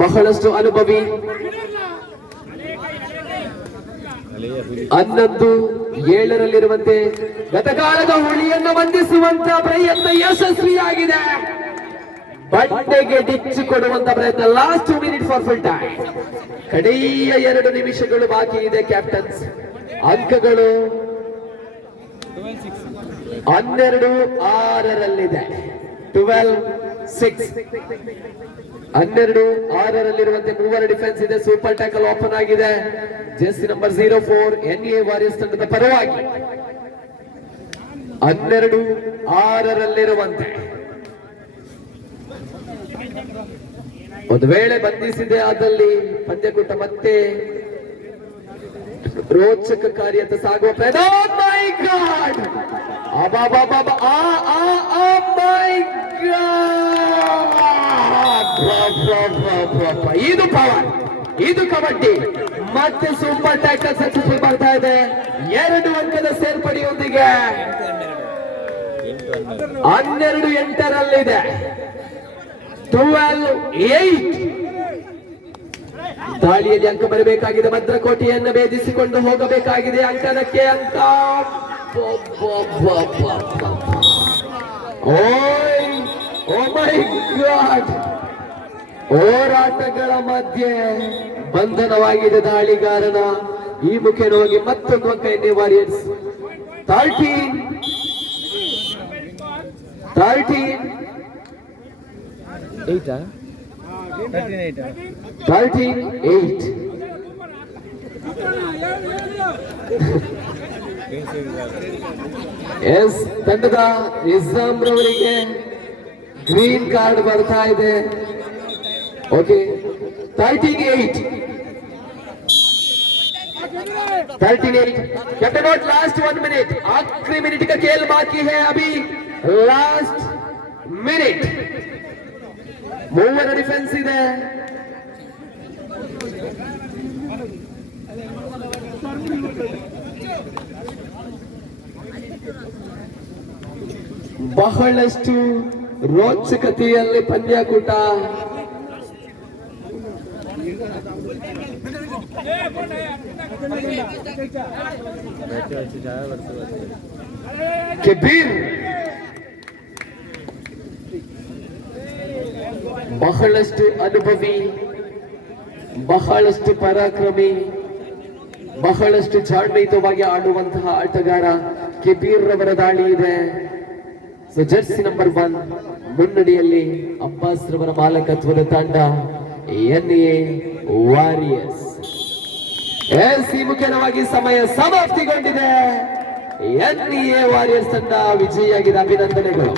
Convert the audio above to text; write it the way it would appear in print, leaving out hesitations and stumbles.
ಬಹಳಷ್ಟು ಅನುಭವಿ 11-7 ಗತಕಾಲದ ಹುಳಿಯನ್ನು ವಂದಿಸುವಂತ ಪ್ರಯತ್ನ ಯಶಸ್ವಿಯಾಗಿದೆ. ಬಂಡೆಗೆ ಡಿಚ್ಚು ಕೊಡುವಂತ ಪ್ರಯತ್ನ. Last 2 minutes for full time. ಕಡೆಯ 2 ನಿಮಿಷಗಳು ಬಾಕಿ ಇದೆ. ಕ್ಯಾಪ್ಟನ್ಸ್ ಅಂಕಗಳು 12-6 12-6. 12-6 ಮೂವರ ಡಿಫೆನ್ಸ್ ಇದೆ. ಸೂಪರ್ ಟ್ಯಾಕಲ್ ಓಪನ್ ಆಗಿದೆ. ಜೆರ್ಸಿ ನಂಬರ್ 04 NA ವಾರಿಯರ್ಸ್ ತಂಡದ ಪರವಾಗಿ 12-6 ಒಂದು ವೇಳೆ ಬಂಧಿಸಿದೆ ಆದಲ್ಲಿ ಪಂದ್ಯಕೂಟ ಮತ್ತೆ ರೋಚಕಕಾರಿಯತ್ತ ಸಾಗುವ ಪ್ರಯತ್ನ. ಮೈ ಗಾಡ್, ಇದು ಪವರ್, ಇದು ಕಬಡ್ಡಿ. ಮತ್ತೆ ಸೂಪರ್ ಟ್ಯಾಕಲ್ ಸಕ್ಸಸ್ಫುಲ್ ಬರ್ತಾ ಇದೆ. 2 ಅಂಕದ ಸೇರ್ಪಡೆಯೊಂದಿಗೆ 12-8 12-8. ದಾಳಿಯಲ್ಲಿ ಅಂಕ ಬರಬೇಕಾಗಿದೆ. ಭದ್ರಕೋಟೆಯನ್ನು ಭೇದಿಸಿಕೊಂಡು ಹೋಗಬೇಕಾಗಿದೆ. ಅಂಕದಕ್ಕೆ ಅಂಕ. ಓ ಮೈ ಗಾಡ್, ಹೋರಾಟಗಳ ಮಧ್ಯೆ ಬಂಧನವಾಗಿದೆ ದಾಳಿಗಾರನ. ಈ ಮುಖೇನವಾಗಿ ಮತ್ತೊಂದು ಅಂಕ NA ವಾರಿಯರ್ಸ್. 13-8 ಎಸ್ ತಂಡದ ನಿಜಾಮ್ ರವರಿಗೆ ಗ್ರೀನ್ ಕಾರ್ಡ್ ಬರ್ತಾ ಇದೆ. Okay, 13-8. Captain note last 1 minute, आखिरी मिनट का खेल बाकी है अभी. Last minute. ಮೂವರ ಡಿಫೆನ್ಸ್ ಇದೆ. ಬಹಳಷ್ಟು ರೋಚಕತೆಯಲ್ಲಿ ಪಂದ್ಯಕೂಟ. ಕೆಬೀರ್ ಬಹಳಷ್ಟು ಅನುಭವಿ, ಬಹಳಷ್ಟು ಪರಾಕ್ರಮಿ, ಬಹಳಷ್ಟು ಜಾಣ್ಮೆಯುತವಾಗಿ ಆಡುವಂತಹ ಆಟಗಾರ ಕೆಬೀರ್ ರವರ ದಾಳಿ ಇದೆ. ಸೊ ಜೆರ್ಸಿ ನಂಬರ್ 1 ಮುನ್ನಡೆಯಲ್ಲಿ ಅಬ್ಬಾಸ್ ರವರ ಮಾಲಕತ್ವದ ತಂಡ NA ವಾರಿಯರ್ಸ್. ಈ ಮುಖ್ಯವಾಗಿ ಸಮಯ ಸಮಾಪ್ತಿಗೊಂಡಿದೆ. NA ವಾರಿಯರ್ಸ್ ತಂಡ ವಿಜಯಿಯಾಗಿದೆ. ಅಭಿನಂದನೆಗಳು.